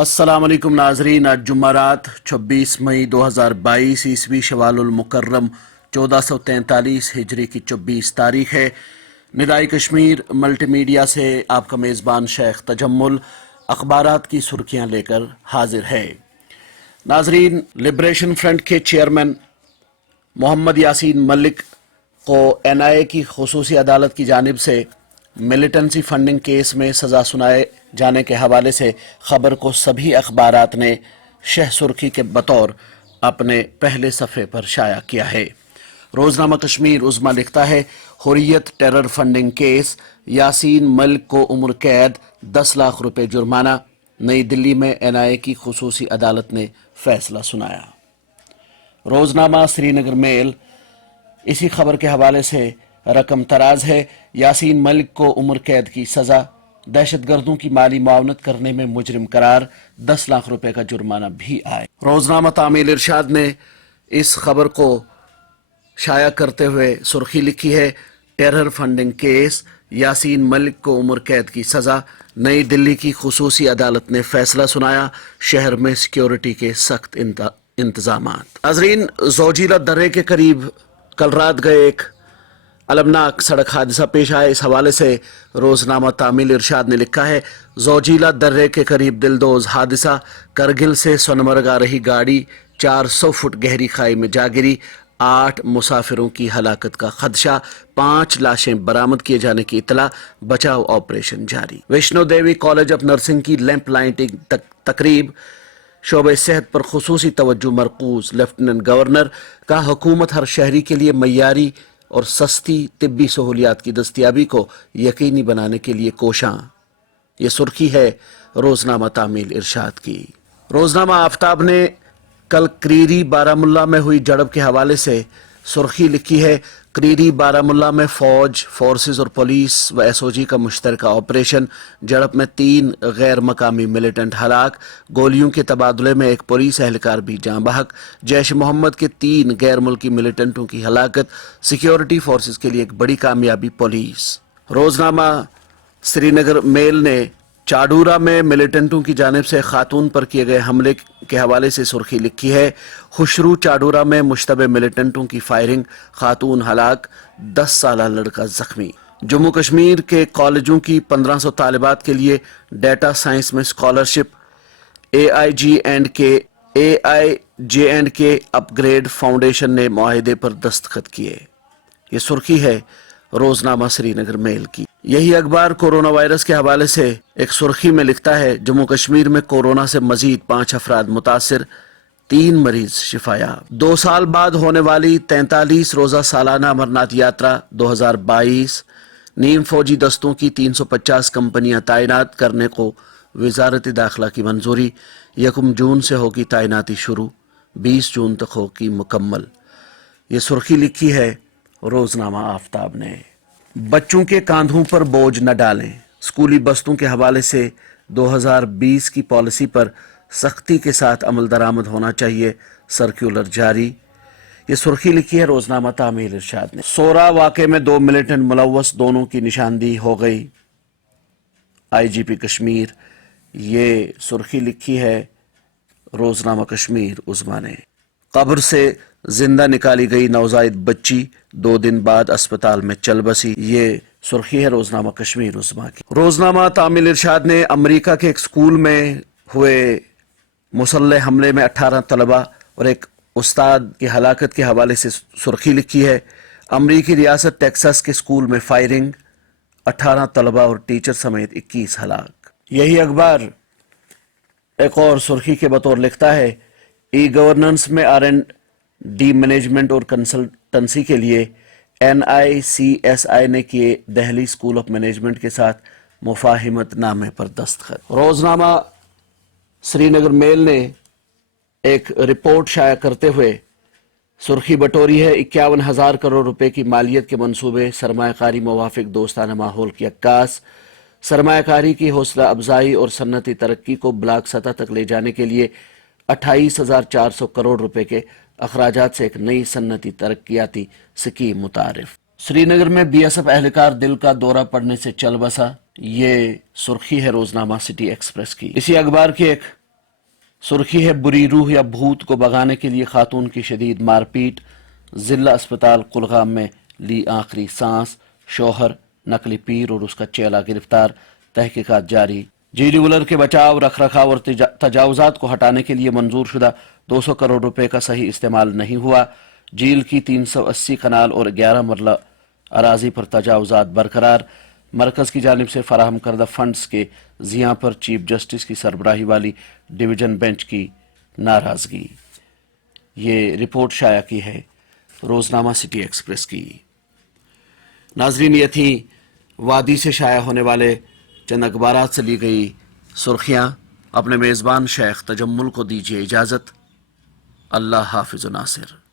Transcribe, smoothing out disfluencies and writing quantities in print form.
السلام علیکم ناظرین، آج جمعرات 26 مئی 2022 عیسوی شوال المکرم 1443 ہجری کی 24 تاریخ ہے۔ ندائے کشمیر ملٹی میڈیا سے آپ کا میزبان شیخ تجمل اخبارات کی سرخیاں لے کر حاضر ہے۔ ناظرین، لبریشن فرنٹ کے چیئرمین محمد یاسین ملک کو این آئی اے کی خصوصی عدالت کی جانب سے ملیٹنسی فنڈنگ کیس میں سزا سنائے جانے کے حوالے سے خبر کو سبھی اخبارات نے شہ سرخی کے بطور اپنے پہلے صفحے پر شائع کیا ہے۔ روزنامہ کشمیر عظمیٰ لکھتا ہے، حریت terror funding case, Yasin Malik کو عمر قید، 10 لاکھ روپے جرمانہ، نئی دلی میں این آئی اے کی خصوصی عدالت نے فیصلہ سنایا۔ روزنامہ سری نگر میل اسی خبر کے حوالے سے رقم تراز ہے، یاسین ملک کو عمر قید کی سزا، دہشت گردوں کی مالی معاونت کرنے میں مجرم قرار، 10 لاکھ روپے کا جرمانہ بھی آئے۔ روزنامہ تعمیل ارشاد نے اس خبر کو شائع کرتے ہوئے سرخی لکھی ہے، terror funding case, Yasin Malik کو عمر قید کی سزا، نئی دلی کی خصوصی عدالت نے فیصلہ سنایا، شہر میں سیکیورٹی کے سخت انتظامات۔ ناظرین، زوجیلا درے کے قریب کل رات گئے ایک المناک سڑک حادثہ پیش آئے۔ اس حوالے سے روزنامہ تعمیل ارشاد نے لکھا ہے، زوجیلا درے کے قریب دلدوز حادثہ، کرگل سے سونمرگ آ رہی گاڑی 400 فٹ گہری کھائی میں جا گری، 8 مسافروں کی ہلاکت کا خدشہ، 5 لاشیں برآمد کیے جانے کی اطلاع، بچاؤ آپریشن جاری۔ Vaishno Devi college of nursing کی لیمپ لائٹنگ تقریب، شعبہ صحت پر خصوصی توجہ مرکوز، لیفٹیننٹ گورنر کا حکومت ہر شہری کے لیے معیاری اور سستی طبی سہولیات کی دستیابی کو یقینی بنانے کے لیے کوشاں۔ یہ سرخی ہے روزنامہ تعمیل ارشاد کی۔ روزنامہ آفتاب نے کل کریری بارہمولہ میں ہوئی جھڑپ کے حوالے سے سرخی لکھی ہے، کریری بارہمولہ میں فوج، فورسز اور پولیس و ایس او جی کا مشترکہ آپریشن، جھڑپ میں 3 غیر مقامی ملیٹنٹ ہلاک، گولیوں کے تبادلے میں ایک پولیس اہلکار بھی جاں بحق، جیش محمد کے 3 غیر ملکی ملیٹنٹوں کی ہلاکت، سیکیورٹی فورسز کے لیے ایک بڑی کامیابی پولیس۔ روزنامہ سری نگر میل نے چاڈورہ میں ملیٹنٹوں کی جانب سے خاتون پر کیے گئے حملے کے حوالے سے سرخی لکھی ہے، خوشرو چاڈورہ میں مشتبہ ملیٹنٹوں کی فائرنگ، خاتون ہلاک، 10 سالہ لڑکا زخمی۔ جموں کشمیر کے کالجوں کی 1500 طالبات کے لیے ڈیٹا سائنس میں scholarship, a I J and کے اپ گریڈ فاؤنڈیشن نے معاہدے پر دستخط کیے۔ یہ سرخی ہے روزنامہ سری نگر میل کی۔ یہی اخبار کورونا وائرس کے حوالے سے ایک سرخی میں لکھتا ہے، جموں کشمیر میں کورونا سے مزید 5 افراد متاثر، 3 مریض شفا یاب۔ 2 سال بعد ہونے والی 43 روزہ سالانہ امرناتھ یاترا 2022، نیم فوجی دستوں کی 350 کمپنیاں تعینات کرنے کو وزارت داخلہ کی منظوری، 1 جون سے ہوگی تعیناتی شروع، 20 جون تک ہوگی مکمل۔ یہ سرخی لکھی ہے روزنامہ آفتاب نے۔ بچوں کے کاندھوں پر بوجھ نہ ڈالیں، اسکولی بستوں کے حوالے سے 2020 کی پالیسی پر سختی کے ساتھ عمل درآمد ہونا چاہیے، سرکولر جاری۔ یہ سرخی لکھی ہے روزنامہ تعمیل ارشاد نے۔ سورا واقعے میں 2 ملیٹنٹ ملوث، دونوں کی نشاندہی ہو گئی، آئی جی پی کشمیر۔ یہ سرخی لکھی ہے روزنامہ کشمیر عظمیٰ نے۔ قبر سے زندہ نکالی گئی نوزائیدہ بچی 2 دن بعد اسپتال میں چل بسی، یہ سرخی ہے روزنامہ کشمیر عظمیٰ کی۔ روزنامہ تعمیل ارشاد نے امریکہ کے ایک سکول میں ہوئے مسلح حملے میں 18 طلبہ اور ایک استاد کی ہلاکت کے حوالے سے سرخی لکھی ہے، امریکی ریاست ٹیکساس کے سکول میں فائرنگ، 18 طلبہ اور ٹیچر سمیت 21 ہلاک۔ یہی اخبار ایک اور سرخی کے بطور لکھتا ہے، ای گورننس میں R&D مینجمنٹ اور کنسلٹنسی کے لیے NICSI نے کیے دہلی اسکول آف مینجمنٹ کے ساتھ مفاہمت نامے پر دستخط۔ روزنامہ سری نگر میل نے ایک رپورٹ شائع کرتے ہوئے سرخی بٹوری ہے، 51,000 کروڑ روپے کی مالیت کے منصوبے، سرمایہ کاری موافق دوستانہ ماحول کی عکاس، سرمایہ کاری کی حوصلہ افزائی اور صنعتی ترقی کو بلاک سطح تک لے جانے کے لیے 28,400 کروڑ روپے کے اخراجات سے ایک نئی صنعتی ترقیاتی سکیم متعارف۔ سری نگر میں بی ایس ایف اہلکار دل کا دورہ پڑنے سے چل بسا، یہ سرخی ہے روزنامہ سٹی ایکسپریس کی۔ اسی اخبار کی ایک سرخی ہے بری روح یا بھوت کو بھگانے کے لیے خاتون کی شدید مار پیٹ، ضلع اسپتال کلگام میں لی آخری سانس، شوہر نقلی پیر اور اس کا چیلا گرفتار، تحقیقات جاری۔ جیلی ولر کے بچاؤ، رکھ رکھاؤ اور تجاوزات کو ہٹانے کے لیے منظور شدہ 200 کروڑ روپے کا صحیح استعمال نہیں ہوا، جھیل کی 380 کنال اور 11 مرلہ اراضی پر تجاوزات برقرار، مرکز کی جانب سے فراہم کردہ فنڈز کے ضیاع پر چیف جسٹس کی سربراہی والی ڈویژن بینچ کی ناراضگی۔ یہ رپورٹ شائع کی ہے روزنامہ سٹی ایکسپریس کی۔ ناظرین، یہ تھی وادی سے شائع ہونے والے چند اخبارات سے لی گئی سرخیاں۔ اپنے میزبان شیخ تجمل کو دیجیے اجازت۔ اللہ حافظ و ناصر۔